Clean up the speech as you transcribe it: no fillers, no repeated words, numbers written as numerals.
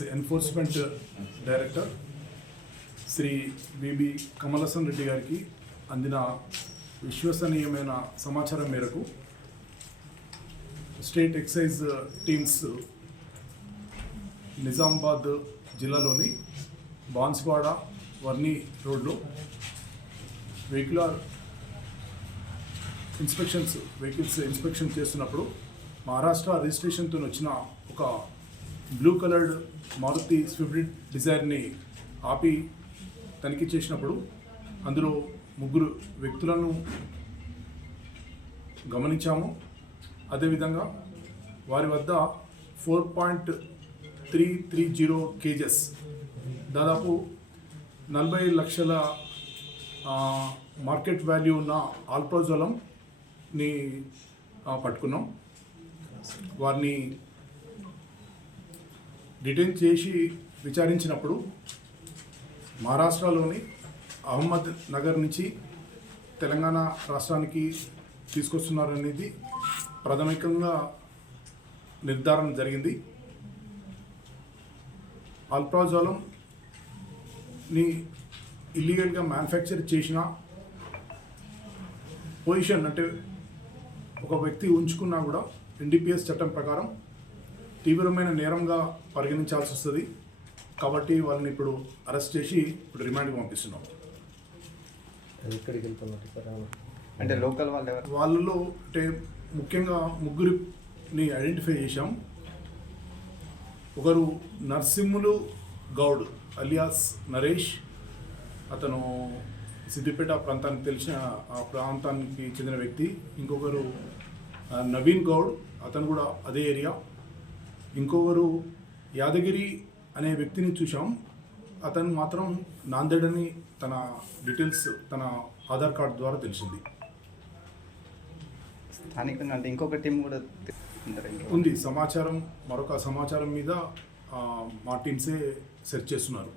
Excise enforcement director Shri V B Kamalasan Reddy గారికి అందిన విశ్వసనీయమైన సమాచారం మేరకు స్టేట్ ఎక్సైజ్ టీమ్స్ నిజామాబాద్ జిల్లాలోని బాన్స్వాడ వర్ని రోడ్లో వెహికల్స్ ఇన్స్పెక్షన్ చేస్తున్నప్పుడు మహారాష్ట్ర రిజిస్ట్రేషన్తో వచ్చిన ఒక బ్లూ కలర్డ్ మారుతి స్విఫ్ట్ డిజైర్ని ఆపి తనిఖీ చేసినప్పుడు అందులో 3 వ్యక్తులను గమనించాము. అదేవిధంగా వారి వద్ద 4.330 kgs దాదాపు 40 లక్షల మార్కెట్ వాల్యూ ఉన్న ఆల్ప్రోజోలంని పట్టుకున్నాం. వారిని డిటైన్ చేసి విచారించినప్పుడు మహారాష్ట్రలోని అహ్మద్ నగర్ నుంచి తెలంగాణ రాష్ట్రానికి తీసుకొస్తున్నారనేది ప్రాథమికంగా నిర్ధారణ జరిగింది. ఆల్ప్రోజోలంని ఇల్లీగల్గా మ్యానుఫ్యాక్చర్ చేసిన పొజిషన్ అంటే ఒక వ్యక్తి ఉంచుకున్నా కూడా ఎన్డీపీఎస్ చట్టం ప్రకారం తీవ్రమైన నేరంగా పరిగణించాల్సి వస్తుంది. కాబట్టి వాళ్ళని ఇప్పుడు అరెస్ట్ చేసి ఇప్పుడు రిమాండ్కి పంపిస్తున్నాం. అంటే లోకల్ వాళ్ళలో అంటే ముఖ్యంగా 3 ఐడెంటిఫై చేశాం. ఒకరు నర్సింహులు గౌడ్ అలియాస్ నరేష్, అతను సిద్దిపేట ప్రాంతానికి చెందిన వ్యక్తి. ఇంకొకరు నవీన్ గౌడ్, అతను కూడా అదే ఏరియా. ఇంకొకరు యాదగిరి అనే వ్యక్తిని చూసాం. అతను మాత్రం నాందేడ్ అని తన డీటెయిల్స్ తన ఆధార్ కార్డు ద్వారా తెలిసింది. స్థానికంగా అంటే ఇంకొక టీం కూడా ఉంది. మరొక సమాచారం మీద మా టీమ్సే సెర్చ్ చేస్తున్నారు.